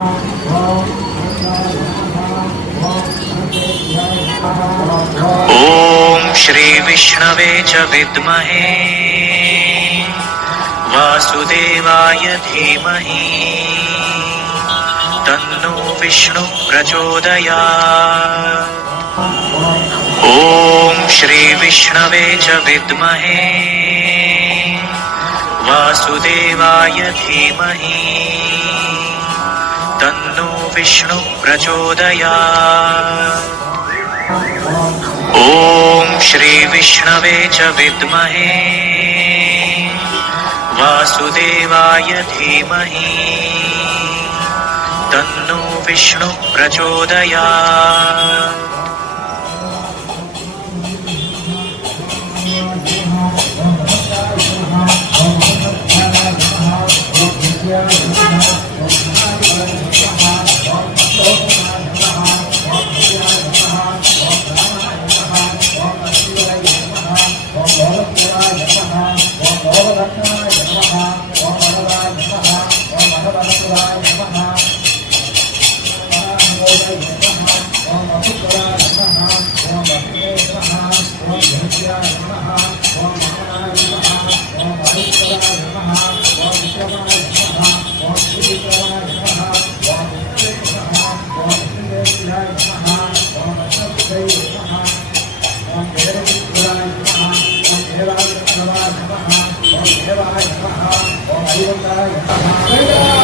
ॐ श्री विष्णवे च विद्महे वासुदेवाय धीमहि तन्नो विष्णु प्रचोदयात्। ॐ श्री विष्णवे च विद्महे वासुदेवाय धीमहि तन्नो विष्णु प्रचोदयात्। ॐ श्री विष्णवे च विद्महे वासुदेवाय धीमहि तन्नो विष्णु प्रचोदयात्। Om